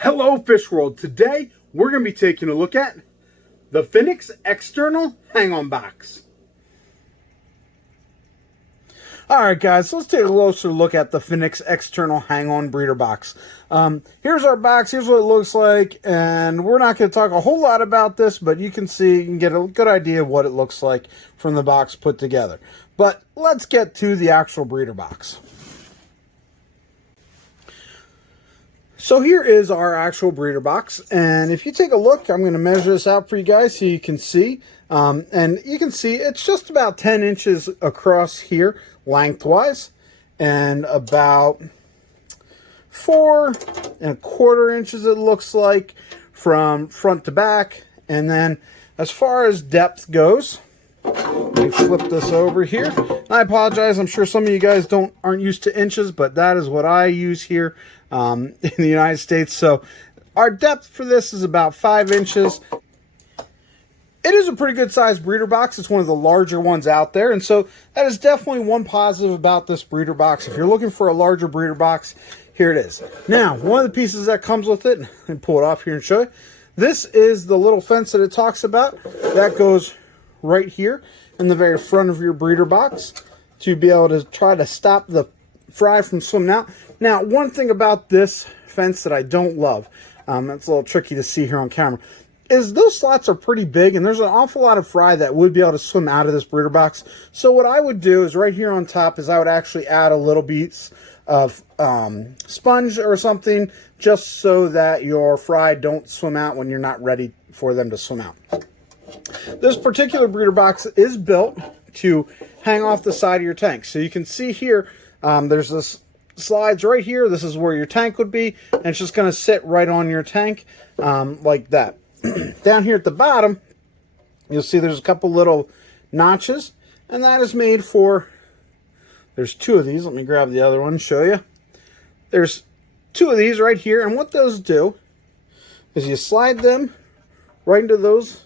Hello Fish World. Today we're going to be taking a look at the Finnex external hang-on box. Alright guys, so let's take a closer look at the Finnex external hang-on breeder box. Here's our box, here's what it looks like, and we're not going to talk a whole lot about this, but you can see, you can get a good idea of what it looks like from the box put together. But let's get to the actual breeder box. So here is our actual breeder box, and if you take a look, I'm going to measure this out for you guys so you can see. And you can see it's just about 10 inches across here lengthwise, and about 4¼ inches it looks like from front to back. And then as far as depth goes, let me flip this over here. I apologize, I'm sure some of you guys aren't used to inches, but that is what I use here in the United States. So our depth for this is about 5 inches. It is a pretty good sized breeder box. It's one of the larger ones out there, and so that is definitely one positive about this breeder box. If you're looking for a larger breeder box, here it is. Now, one of the pieces that comes with it, and pull it off here and show you, this is the little fence that it talks about. That goes right here in the very front of your breeder box to be able to try to stop the fry from swimming out. Now, one thing about this fence that I don't love, that's a little tricky to see here on camera, is those slots are pretty big, and there's an awful lot of fry that would be able to swim out of this breeder box. So what I would do is right here on top is I would actually add a little piece of sponge or something, just so that your fry don't swim out when you're not ready for them to swim out. This particular breeder box is built to hang off the side of your tank. So you can see here, there's this slides right here. This is where your tank would be, and it's just going to sit right on your tank like that. Down here at the bottom, you'll see there's a couple little notches, and that is made for, there's two of these. Let me grab the other one and show you. There's two of these right here, and what those do is you slide them right into those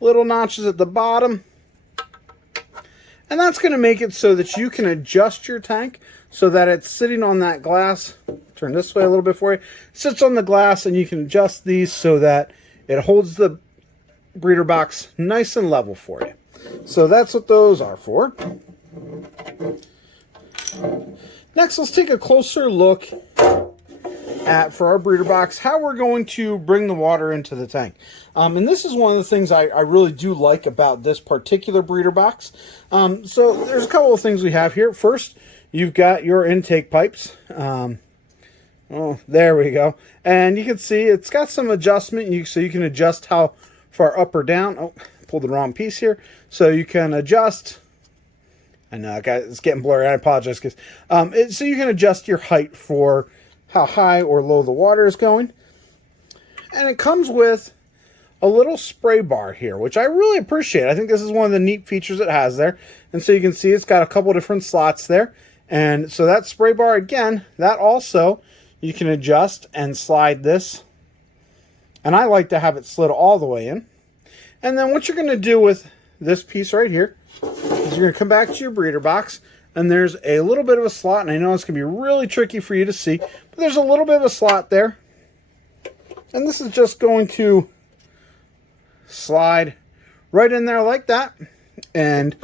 little notches at the bottom, and that's going to make it so that you can adjust your tank so that it's sitting on that glass. Turn this way a little bit for you. It sits on the glass, and you can adjust these so that it holds the breeder box nice and level for you. So that's what those are for. Next, let's take a closer look at, for our breeder box, how we're going to bring the water into the tank. And this is one of the things I really do like about this particular breeder box. So there's a couple of things we have here. First, you've got your intake pipes. Oh, there we go. And you can see it's got some adjustment, so you can adjust how far up or down. Oh, pulled the wrong piece here. So you can adjust. I know, guys, it's getting blurry. I apologize, guys. So you can adjust your height for how high or low the water is going. And it comes with a little spray bar here, which I really appreciate. I think this is one of the neat features it has there. And so you can see it's got a couple different slots there. And so that spray bar, again, that also, you can adjust and slide this. And I like to have it slid all the way in. And then what you're going to do with this piece right here is you're going to come back to your breeder box, and there's a little bit of a slot, and I know it's going to be really tricky for you to see, but there's a little bit of a slot there. And this is just going to slide right in there like that. And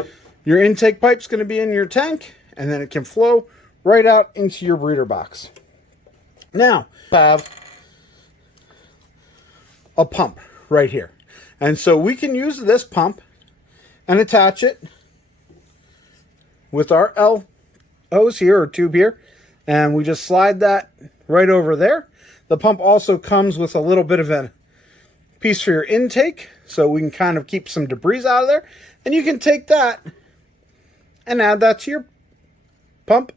your intake pipe's going to be in your tank, and then it can flow right out into your breeder box. Now, we have a pump right here. And so we can use this pump and attach it with our L hose here, or tube here. And we just slide that right over there. The pump also comes with a little bit of a piece for your intake, so we can kind of keep some debris out of there. And you can take that and add that to your pump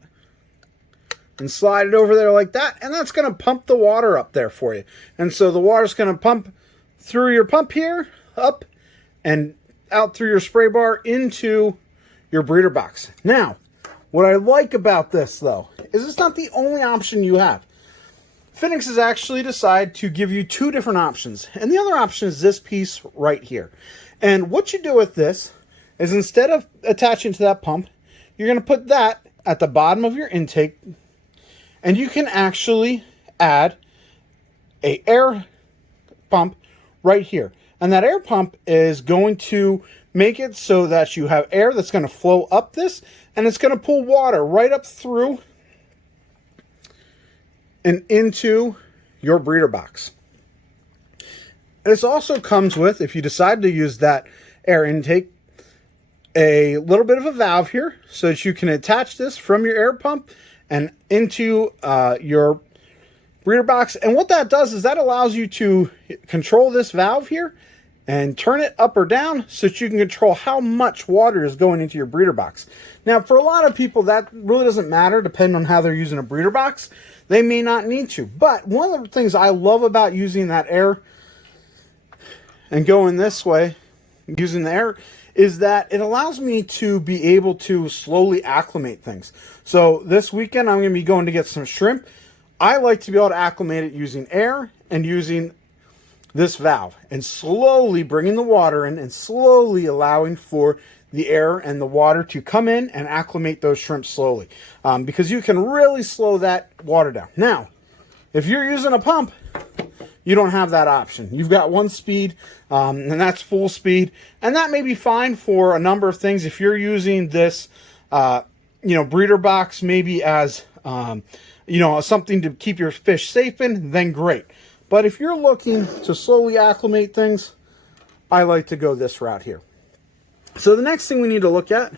and slide it over there like that, and that's going to pump the water up there for you. And so the water's going to pump through your pump here, up, and out through your spray bar into your breeder box. Now, what I like about this, though, is it's not the only option you have. Finnex has actually decided to give you two different options, and the other option is this piece right here. And what you do with this is, instead of attaching to that pump, you're going to put that at the bottom of your intake, and you can actually add a air pump right here. And that air pump is going to make it so that you have air that's going to flow up this, and it's going to pull water right up through and into your breeder box. This also comes with, if you decide to use that air intake, a little bit of a valve here so that you can attach this from your air pump and into your breeder box. And what that does is that allows you to control this valve here and turn it up or down so that you can control how much water is going into your breeder box. Now, for a lot of people, that really doesn't matter depending on how they're using a breeder box. They may not need to. But one of the things I love about using that air and going this way, using the air, is that it allows me to be able to slowly acclimate things. So this weekend, I'm going to be going to get some shrimp. I like to be able to acclimate it using air and using this valve and slowly bringing the water in and slowly allowing for the air and the water to come in and acclimate those shrimp slowly, because you can really slow that water down. Now, if you're using a pump, you don't have that option. You've got one speed, and that's full speed, and that may be fine for a number of things. If you're using this, breeder box maybe as something to keep your fish safe in, then great. But if you're looking to slowly acclimate things, I like to go this route here. So the next thing we need to look at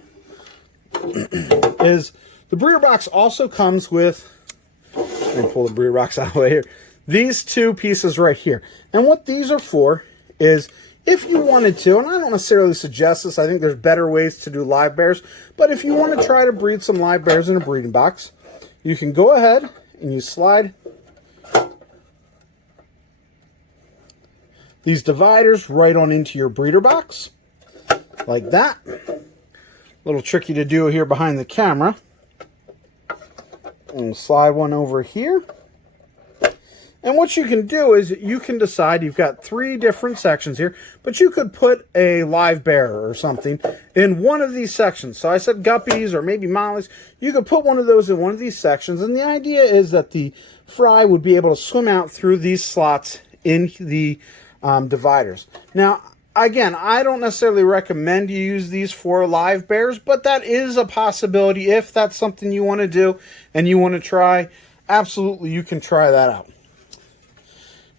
is the breeder box also comes with, let me pull the breeder box out of the way here, these two pieces right here. And what these are for is if you wanted to, and I don't necessarily suggest this, I think there's better ways to do live bears, but if you want to try to breed some live bears in a breeding box, you can go ahead and you slide these dividers right on into your breeder box, like that. A little tricky to do here behind the camera. And slide one over here. And what you can do is you can decide, you've got 3 different sections here, but you could put a live bear or something in one of these sections. So I said guppies or maybe mollies. You could put one of those in one of these sections. And the idea is that the fry would be able to swim out through these slots in the dividers. Now, again, I don't necessarily recommend you use these for live bears, but that is a possibility if that's something you want to do and you want to try. Absolutely, you can try that out.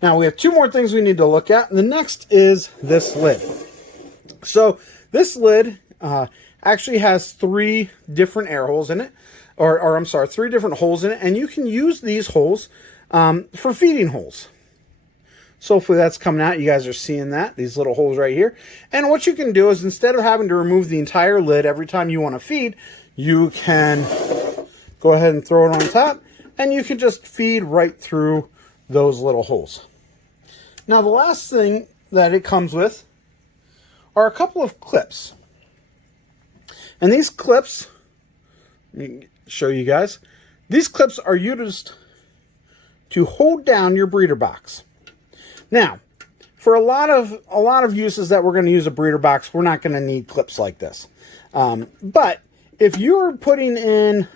Now, we have 2 more things we need to look at. And the next is this lid. So this lid actually has 3 different air holes in it, or I'm sorry, 3 different holes in it, and you can use these holes for feeding holes. So hopefully that's coming out. You guys are seeing that, these little holes right here. And what you can do is instead of having to remove the entire lid every time you want to feed, you can go ahead and throw it on top, and you can just feed right through those little holes. Now, the last thing that it comes with are a couple of clips. And these clips, let me show you guys, these clips are used to hold down your breeder box. Now, for a lot of uses that we're going to use a breeder box, we're not going to need clips like this. But if you're putting in,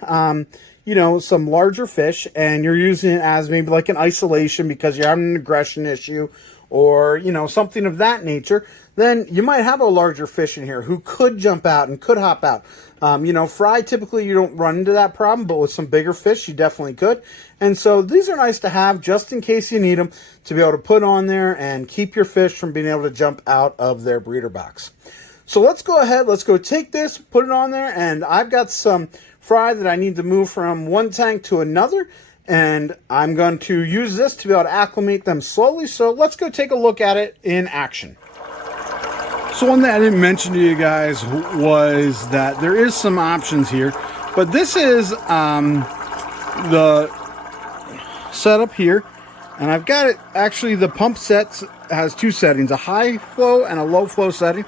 some larger fish and you're using it as maybe like an isolation because you're having an aggression issue or, something of that nature, then you might have a larger fish in here who could jump out and could hop out. Fry, typically you don't run into that problem, but with some bigger fish, you definitely could. And so these are nice to have just in case you need them to be able to put on there and keep your fish from being able to jump out of their breeder box. So let's go ahead, let's go take this, put it on there, and I've got some fry that I need to move from one tank to another, and I'm going to use this to be able to acclimate them slowly. So let's go take a look at it in action. So one thing I didn't mention to you guys was that there is some options here, but this is the setup here, and I've got it, actually the pump set has 2 settings, a high flow and a low flow setting.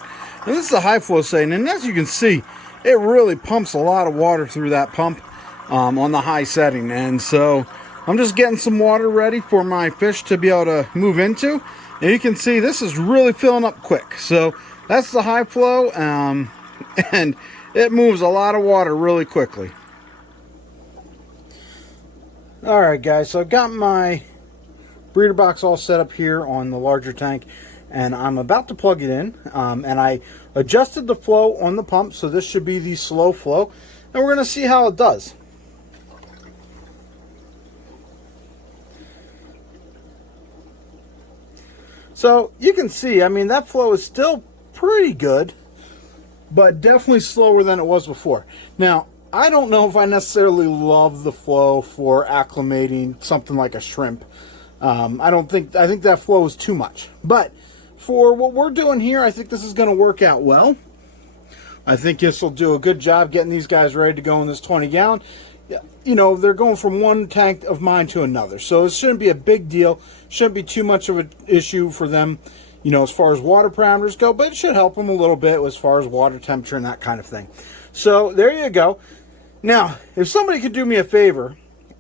And this is a high flow setting, and as you can see, it really pumps a lot of water through that pump on the high setting. And so I'm just getting some water ready for my fish to be able to move into. And you can see this is really filling up quick. So that's the high flow, and it moves a lot of water really quickly. Alright guys, so I've got my breeder box all set up here on the larger tank, and I'm about to plug it in. And I adjusted the flow on the pump, so this should be the slow flow, and we're going to see how it does. So you can see, I mean, that flow is still pretty good, but definitely slower than it was before. Now, I don't know if I necessarily love the flow for acclimating something like a shrimp. I think that flow is too much. But for what we're doing here, I think this is going to work out well. I think this will do a good job getting these guys ready to go in this 20 gallon. You know, they're going from one tank of mine to another, so it shouldn't be a big deal. Shouldn't be too much of an issue for them, you know, as far as water parameters go, but it should help them a little bit as far as water temperature and that kind of thing. So there you go. Now, if somebody could do me a favor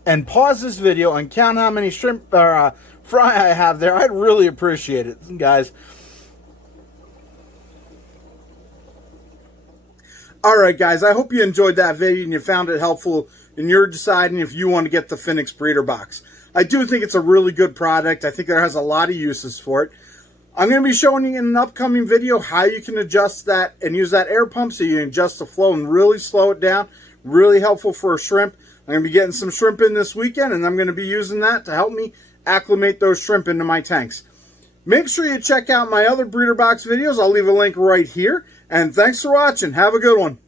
and pause this video and count how many shrimp or fry I have there, I'd really appreciate it, guys. All right, guys, I hope you enjoyed that video and you found it helpful in your deciding if you want to get the Finnex breeder box. I do think it's a really good product. I think there has a lot of uses for it. I'm going to be showing you in an upcoming video how you can adjust that and use that air pump so you can adjust the flow and really slow it down. Really helpful for a shrimp. I'm going to be getting some shrimp in this weekend, and I'm going to be using that to help me acclimate those shrimp into my tanks. Make sure you check out my other breeder box videos. I'll leave a link right here. And thanks for watching. Have a good one.